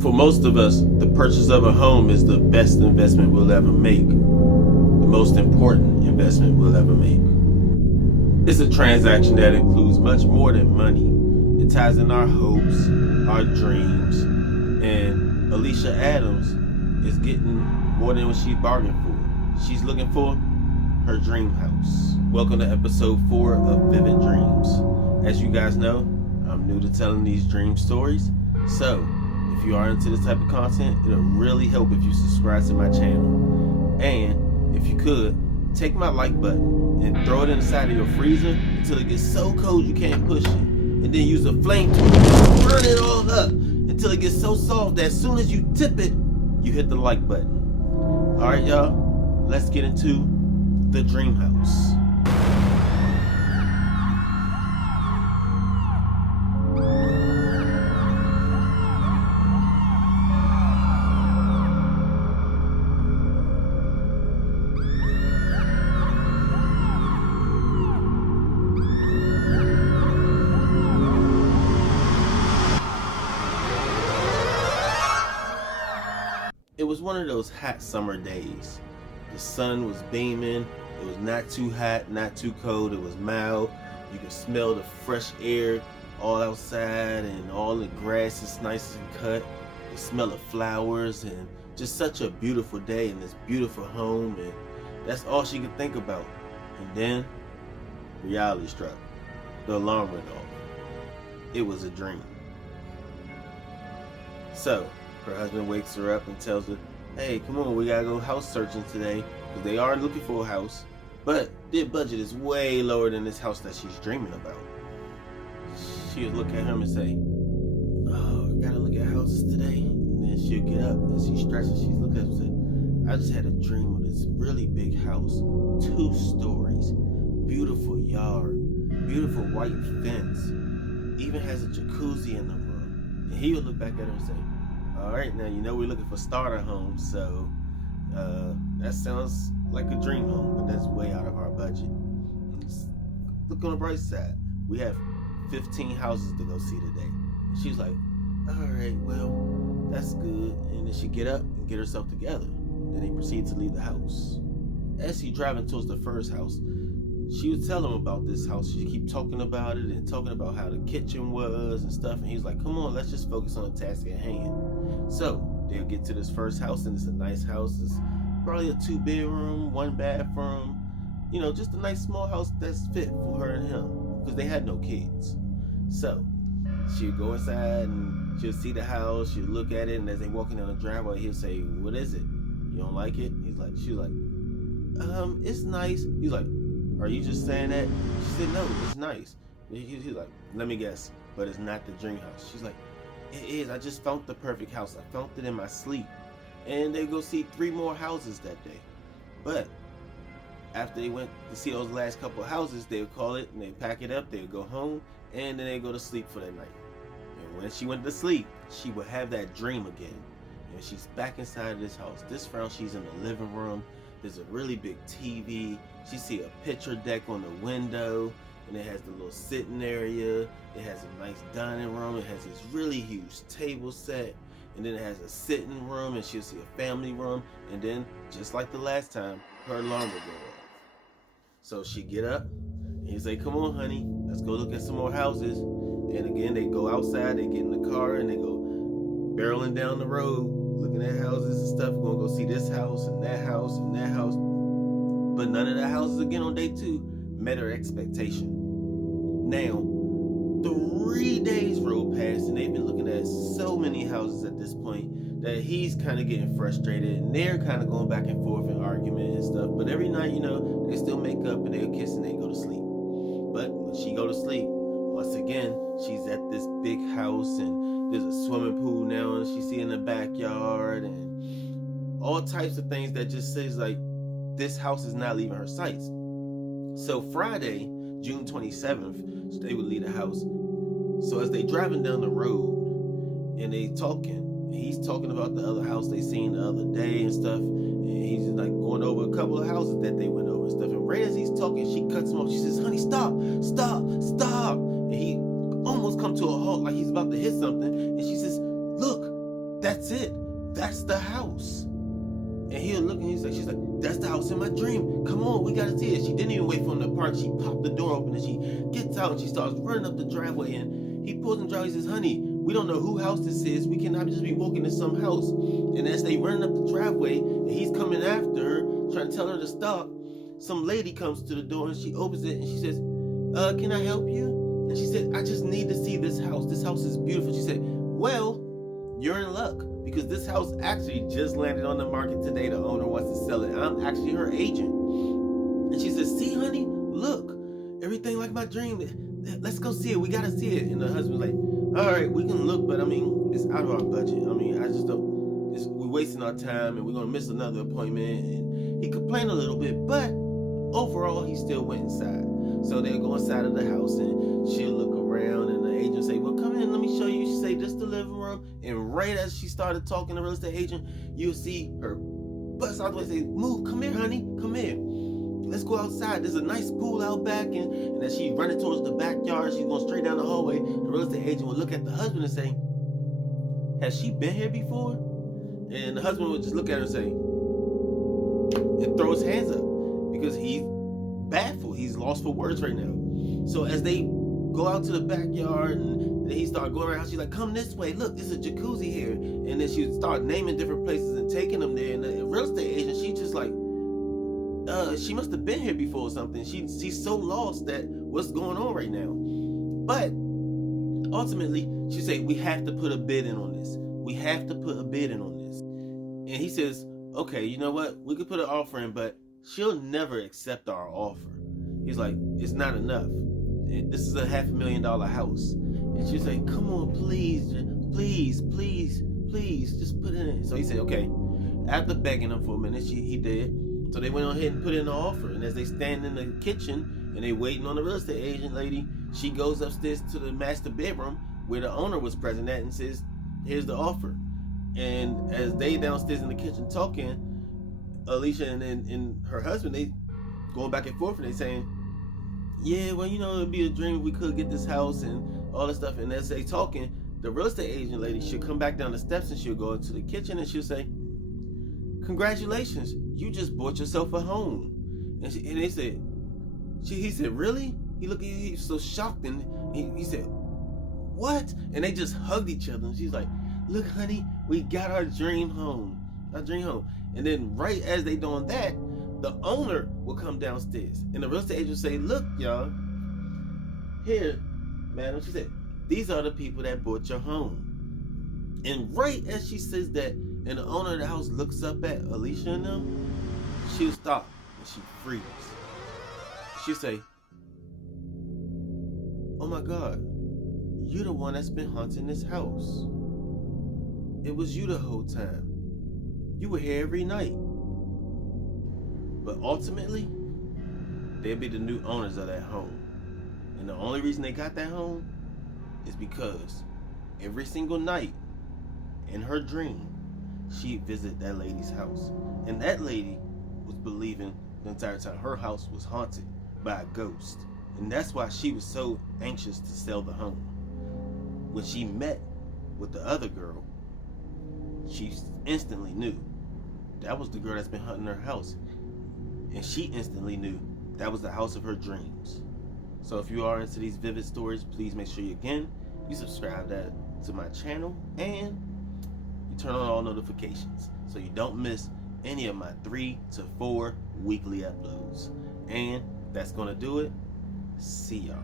For most of us, the purchase of a home is the best investment we'll ever make, the most important investment we'll ever make. It's a transaction that includes much more than money. It ties in our hopes, our dreams, and Alicia Adams is getting more than what she bargained for. She's looking for her dream house. Welcome to episode 4 of Vivid Dreams. As you guys know, I'm new to telling these dream stories, so if you are into this type of content, it'll really help if you subscribe to my channel. And if you could, take my like button and throw it inside of your freezer until it gets so cold you can't push it. And then use a flame to burn it all up until it gets so soft that as soon as you tip it, you hit the like button. Alright y'all, let's get into the dream house. It was one of those hot summer days. The sun was beaming. It was not too hot, not too cold. It was mild. You could smell the fresh air all outside, and all the grass is nice and cut. The smell of flowers, and just such a beautiful day in this beautiful home. And that's all she could think about. And then reality struck. The alarm went off. It was a dream. So her husband wakes her up and tells her, hey, come on, we gotta go house searching today, because they are looking for a house, but their budget is way lower than this house that she's dreaming about. She'll look at him and say, oh, I gotta look at houses today. And then she'll get up and she stretches, she's looking at him and say, I just had a dream of this really big house, 2 stories, beautiful yard, beautiful white fence, even has a jacuzzi in the room. And he would look back at her and say, all right, now you know we're looking for starter homes, so that sounds like a dream home, but that's way out of our budget. Look on the bright side. We have 15 houses to go see today. And she's like, all right, well, that's good. And then she get up and get herself together. Then they proceed to leave the house. As she driving towards the first house, she would tell him about this house. She keep talking about it and talking about how the kitchen was and stuff. And he's like, come on, let's just focus on the task at hand. So they'll get to this first house, and it's a nice house. It's probably a 2-bedroom, 1 bathroom. You know, just a nice small house that's fit for her and him, because they had no kids. So she'll go inside and she'll see the house. She'll look at it, and as they walking down the driveway, he'll say, what is it? You don't like it? She's like, it's nice. He's like, are you just saying that? She said, no, it's nice. He's like, let me guess, but it's not the dream house. She's like, it is. I just found the perfect house. I found it in my sleep. And they go see 3 more houses that day. But after they went to see those last couple of houses, they would call it and they pack it up. They would go home, and then they go to sleep for that night. And when she went to sleep, she would have that dream again. And she's back inside of this house. This round, she's in the living room. There's a really big TV. She see a picture deck on the window, and it has the little sitting area. It has a nice dining room. It has this really huge table set, and then it has a sitting room, and she'll see a family room. And then, just like the last time, her alarm will go off. So she get up, and he say, come on, honey, let's go look at some more houses. And again, they go outside, they get in the car, and they go barreling down the road, looking at houses and stuff. We're gonna go see this house and that house and that house. But none of the houses again on day 2 met her expectation. Now, 3 days rolled past, and they've been looking at so many houses at this point that he's kind of getting frustrated, and they're kind of going back and forth in argument and stuff. But every night, you know, they still make up and they'll kiss and they go to sleep. But when she go to sleep, once again, she's at this big house, and there's a swimming pool now, and she see in the backyard, and all types of things that just says like this house is not leaving her sights. So Friday, June 27th, they would leave the house. So as they driving down the road and they talking, he's talking about the other house they seen the other day and stuff, and he's just like going over a couple of houses that they went over and stuff. And right as he's talking, she cuts him off. She says, honey, stop. And he almost come to a halt like he's about to hit something. And she says, look, That's it. That's the house. And he'll look and she's like, that's the house in my dream. Come on, we gotta see it. She didn't even wait for him to park. She popped the door open and she gets out and she starts running up the driveway. And he pulls in the driveway. He says, honey, we don't know whose house this is. We cannot just be walking to some house. And as they running up the driveway and he's coming after her, trying to tell her to stop, some lady comes to the door and she opens it and she says, can I help you? And she said, I just need to see this house. This house is beautiful. She said, well, you're in luck, because this house actually just landed on the market today. The owner wants to sell it. I'm actually her agent. And she says, see, honey, look, everything like my dream. Let's go see it. We gotta see it. And the husband's like, all right, we can look, but I mean, it's out of our budget. I mean, I just don't, we're wasting our time and we're gonna miss another appointment. And he complained a little bit, but overall, he still went inside. So they'll go inside of the house and she'll look around and the agent say, well, come in, let me show you. She say, this the living room. And right as she started talking to the real estate agent, you'll see her bust out the way and say, move, come here, honey, come here. Let's go outside. There's a nice pool out back. And as she's running towards the backyard, she's going straight down the hallway. The real estate agent will look at the husband and say, has she been here before? And the husband would just look at her and say, and throw his hands up because he's baffled. He's lost for words right now. So as they go out to the backyard and then he started going around, she's like, come this way. Look, there's a jacuzzi here. And then she would start naming different places and taking them there. And the real estate agent, she just like, she must have been here before or something. She's so lost that what's going on right now. But ultimately, she said, we have to put a bid in on this. We have to put a bid in on this. And he says, okay, you know what? We could put an offer in, but she'll never accept our offer. He's like, it's not enough. This is a $500,000 house. And she's like, come on, please, just put it in. So he said, okay. After begging him for a minute, he did. So they went on ahead and put in the offer. And as they stand in the kitchen and they waiting on the real estate agent lady, she goes upstairs to the master bedroom where the owner was present at and says, here's the offer. And as they downstairs in the kitchen talking, Alicia and her husband, they going back and forth and they saying, yeah, well, you know, it'd be a dream if we could get this house and all this stuff. And as they talking, the real estate agent lady, she'll come back down the steps and she'll go into the kitchen and she'll say, congratulations, you just bought yourself a home. And they said, he said, really? He looked, he was so shocked, and he said, what? And they just hugged each other. And she's like, look, honey, we got our dream home. And then right as they doing that, the owner will come downstairs. And the real estate agent will say, look, y'all, here, madam, she said, these are the people that bought your home. And right as she says that, and the owner of the house looks up at Alicia and them, she'll stop and she freezes. She'll say, oh my God, you're the one that's been haunting this house. It was you the whole time. You were here every night. But ultimately, they'll be the new owners of that home. And the only reason they got that home is because every single night in her dream, she'd visit that lady's house. And that lady was believing the entire time her house was haunted by a ghost. And that's why she was so anxious to sell the home. When she met with the other girl, she instantly knew that was the girl that's been hunting her house. And she instantly knew that was the house of her dreams. So if you are into these vivid stories, please make sure you subscribe to my channel and you turn on all notifications so you don't miss any of my 3 to 4 weekly uploads. And that's gonna do it. See y'all.